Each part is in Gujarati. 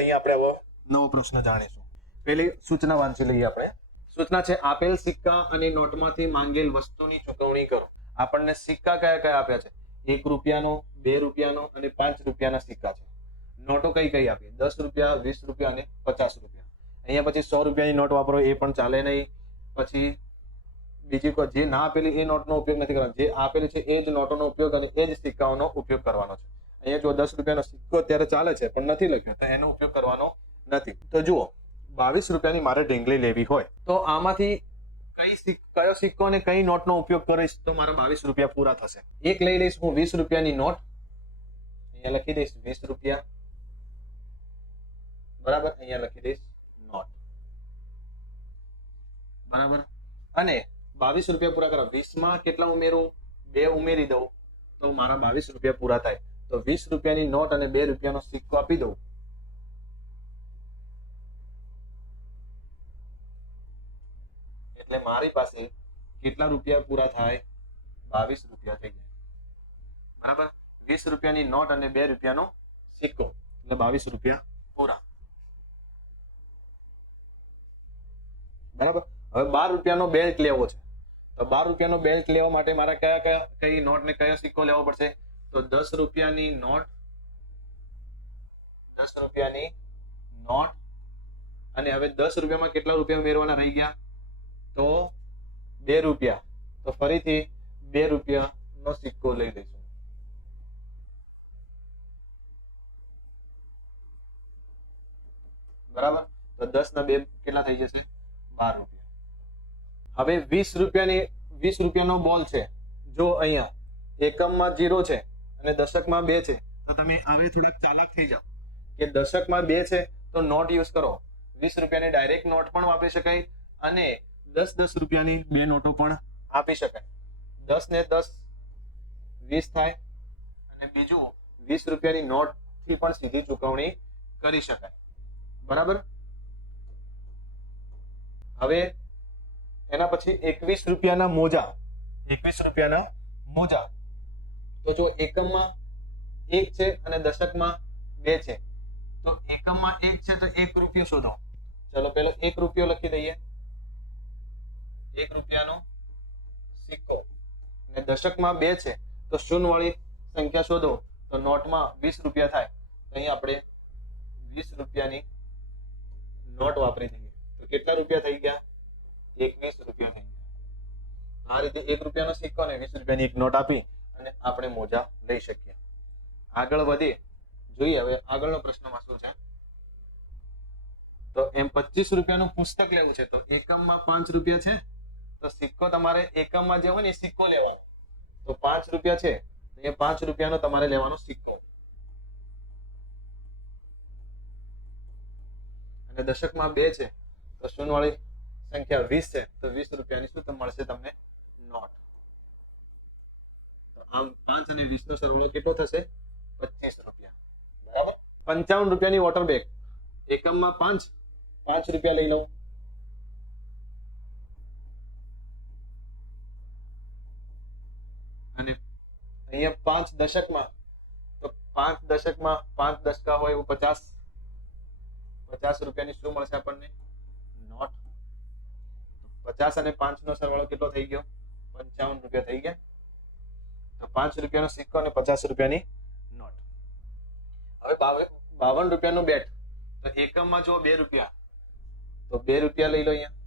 અહીંયા આપણે હવે નવો પ્રશ્ન જાણીશું. પેલી સૂચના વાંચી લઈએ આપણે. સૂચના છે આપેલ સિક્કા અને નોટમાંથી માંગેલ વસ્તુની ચૂકવણી કરો. આપણને સિક્કા કયા કયા આપ્યા છે? 1 રૂપિયાનો, 2 રૂપિયાનો અને 5 રૂપિયાના સિક્કા છે. નોટો કઈ કઈ આપી? 10 રૂપિયા, 20 રૂપિયા અને 50 રૂપિયા. અહીંયા પછી 100 રૂપિયાની નોટ વાપરો એ પણ ચાલે નહીં. પછી બીજી કોઈ જે ના આપેલી એ નોટનો ઉપયોગ નથી કરવાનો. જે આપેલી છે એ જ નોટોનો ઉપયોગ અને એ જ સિક્કાઓનો ઉપયોગ કરવાનો છે. અહીંયા જો 10 રૂપિયાનો સિક્કો અત્યારે ચાલે છે પણ નથી લખ્યો તો એનો ઉપયોગ કરવાનો નથી. તો જુઓ 22 રૂપિયાની મારે ઢીંગલી લેવી હોય તો આમાંથી કયો સિક્કો અને કઈ નોટનો ઉપયોગ કરીશ તો મારા 22 રૂપિયા પૂરા થશે. એક લઈ લઈશ હું 20 રૂપિયાની નોટ, અહીંયા લખી દઈશ 20 રૂપિયા, બરાબર. અહીંયા લખી દઈશ નોટ, બરાબર. અને 22 રૂપિયા પૂરા કરો. 20 માં કેટલા ઉમેરું? 2 ઉમેરી દઉં તો મારા 22 રૂપિયા પૂરા થાય. તો 20 રૂપિયાની નોટ અને 2 રૂપિયાનો સિક્કો આપી દઉં એટલે મારી પાસે કેટલા રૂપિયા પૂરા થાય? 22 રૂપિયા થઈ જાય, બરાબર. 20 રૂપિયાની નોટ અને 2 રૂપિયાનો સિક્કો એટલે 22 રૂપિયા પૂરા, બરાબર. હવે 12 રૂપિયાનો બેલ્ટ લેવો છે તો 12 રૂપિયાનો બેલ્ટ લેવા માટે મારે કઈ નોટ ને કયો સિક્કો લેવો પડશે? તો 10 રૂપિયાની નોટ, 10 રૂપિયાની નોટ અને હવે 10 રૂપિયામાં કેટલા રૂપિયા ઉમેરવાના રહી ગયા? તો 2 રૂપિયા. તો ફરીથી 2 રૂપિયાનો સિક્કો લઈ લઈશું, બરાબર. તો 10 ના 2 કેટલા થઈ જશે? 12 રૂપિયા. હવે 20 રૂપિયાનો બોલ છે. જો અહીંયા એકમમાં 0 છે અને દશકમાં 2 છે તો તમે હવે થોડાક ચાલાક થઈ જાઓ કે દશકમાં 2 છે તો નોટ યુઝ કરો. 20 રૂપિયાની ડાયરેક્ટ નોટ પણ વાપરી શકાય અને 10 રૂપિયાની 2 નોટો પણ આપી શકાય. 10 ને 10 20 થાય અને બીજું 20 રૂપિયાની નોટ થી પણ સીધી ચૂકવણી કરી શકાય, બરાબર. હવે એના પછી 21 રૂપિયાના મોજા. 21 રૂપિયાના મોજા. તો જો એકમમાં 1 છે અને દશકમાં 2 છે તો એકમમાં 1 છે તો 1 રૂપિયો શોધો. ચલો પેલો 1 રૂપિયો લખી દઈએ, 1 રૂપિયાનો સિક્કો. અને દશકમાં 2 છે તો શૂન્ય વાળી સંખ્યા શોધો તો નોટમાં 20 રૂપિયા થાય. તો અહીં આપણે 20 રૂપિયાની નોટ વાપરી દઈએ તો કેટલા રૂપિયા થઈ ગયા? 21 રૂપિયા થઈ ગયા. આ રીતે 1 રૂપિયાનો સિક્કો અને 20 રૂપિયાની એક નોટ આપી અને આપણે મોજા લઈ શકીએ. આગળ વધીએ, જોઈએ હવે આગળનો પ્રશ્નમાં શું છે. તો એમ 25 રૂપિયાનું પુસ્તક લેવું છે તો એકમમાં 5 રૂપિયા છે તો સિક્કો તમારે એકમમાં જે હોય ને એ સિક્કો લેવાનો. તો 5 રૂપિયા છે તો એ 5 રૂપિયાનો તમારે લેવાનો સિક્કો. અને દશકમાં 2 છે તો શૂન્ય વાળી સંખ્યા 20 છે તો 20 રૂપિયાની શું મળશે તમને? નોટ. તો આમ 5 અને 20 નો સરવાળો કેટલો થશે? 25 રૂપિયા, બરાબર. 55 રૂપિયાની વોટર બેગ. એકમમાં 5 રૂપિયા લઈ લઉં અને અહીંયા 5 દશકમાં તો 5 દશકમાં 5 દશકા હોય એવું 50 રૂપિયાની શું મળશે આપણને? નોટ. 50 અને 5 નો સરવાળો કેટલો થઈ ગયો? 55 રૂપિયા થઈ ગયા. તો 5 રૂપિયાનો સિક્કો અને 50 રૂપિયાની નોટ. હવે 52 રૂપિયાનું બેટ. તો એકમમાં જો 2 રૂપિયા તો 2 રૂપિયા લઈ લો અહીંયા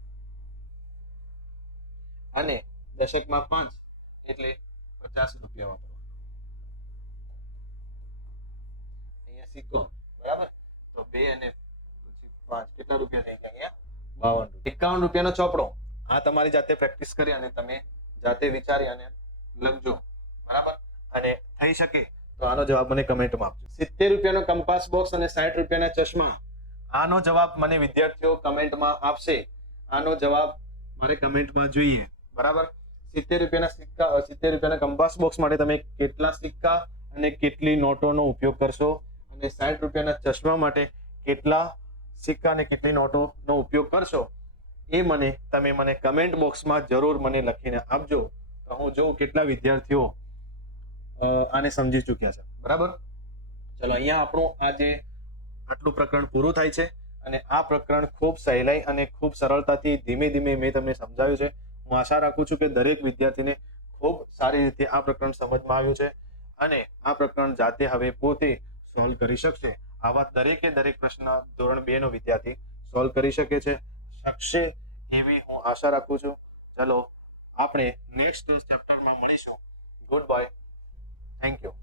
અને દશકમાં 5 એટલે 50 રૂપિયા વાપરો. અહીંયા સિક્કો, બરાબર. તો 2 અને 5 કેટલા રૂપિયા થઈ ગયા? 52. 51 રૂપિયાનો ચોપડો. આ તમારી જાતે પ્રેક્ટિસ કરી અને તમે જાતે વિચારી અને લખજો, બરાબર. અને થઈ શકે તો આનો જવાબ મને કમેન્ટમાં આપજો. 70 રૂપિયાનો કંપાસ બોક્સ અને 60 રૂપિયાના ચશ્મા. આનો જવાબ મને વિદ્યાર્થીઓ કમેન્ટમાં આપશે. આનો જવાબ મારે કમેન્ટમાં જોઈએ, બરાબર. 70 રૂપિયાના સિક્કા, 70 રૂપિયાના કંપાસ બોક્સ માટે તમે કેટલા સિક્કા અને કેટલી નોટોનો ઉપયોગ કરશો અને 60 રૂપિયાના ચશ્મા માટે કેટલા સિક્કા અને કેટલી નોટોનો ઉપયોગ કરશો એ તમે મને કમેન્ટ બોક્સમાં જરૂર મને લખીને આપજો તો હું જોઉં કેટલા વિદ્યાર્થીઓ આને સમજી ચૂક્યા છે, બરાબર. ચલો અહીંયા આપણું આ જે આટલું પ્રકરણ પૂરું થાય છે અને આ પ્રકરણ ખૂબ સહેલાઈ અને ખૂબ સરળતાથી ધીમે ધીમે મેં તમને સમજાવ્યું છે. હું આશા રાખું છું કે દરેક વિદ્યાર્થીને ખૂબ સારી રીતે આ પ્રકરણ સમજમાં આવ્યું છે અને આ પ્રકરણ જાતે હવે પોતે સોલ્વ કરી શકશે. આવા દરેકે દરેક પ્રશ્ન ધોરણ 2 નો વિદ્યાર્થી સોલ્વ કરી શકશે એવી હું આશા રાખું છું. ચલો આપણે નેક્સ્ટ ચેપ્ટરમાં મળીશું. Good bye. Thank you.